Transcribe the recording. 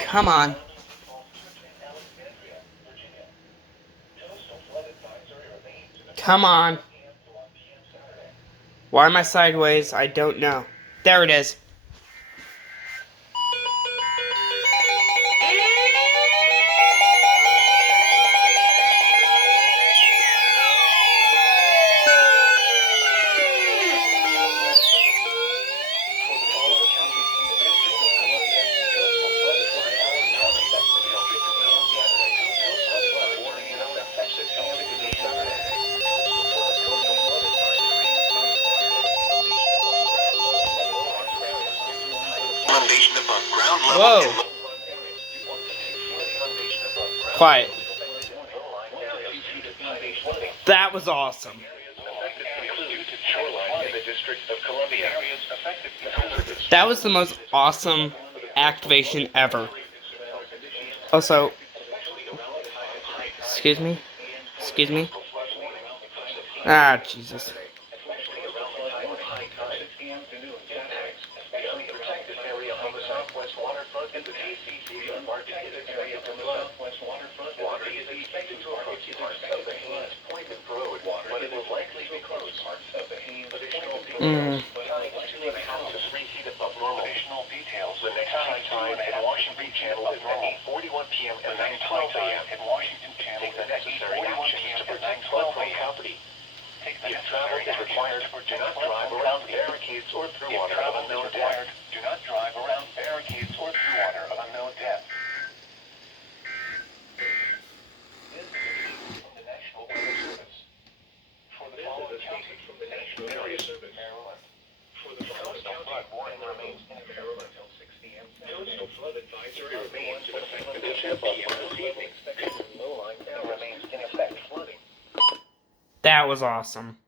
Come on. Come on. Why am I sideways? I don't know. There it is. Whoa. Quiet. That was awesome. That was the most awesome activation ever. Also, excuse me? Excuse me? Ah, Jesus. Mm. If travel is required, do not drive around barricades or through water of unknown depth. Do not drive around barricades or through water of unknown depth. The National Weather Service. For the following cases from the National Weather Service, Maryland. For the coastal flood warning remains in effect until 6 p.m. Coastal flood advisory remains in effect until 10 p.m. this evening. Expected low line remains in effect. Flooding. That was awesome.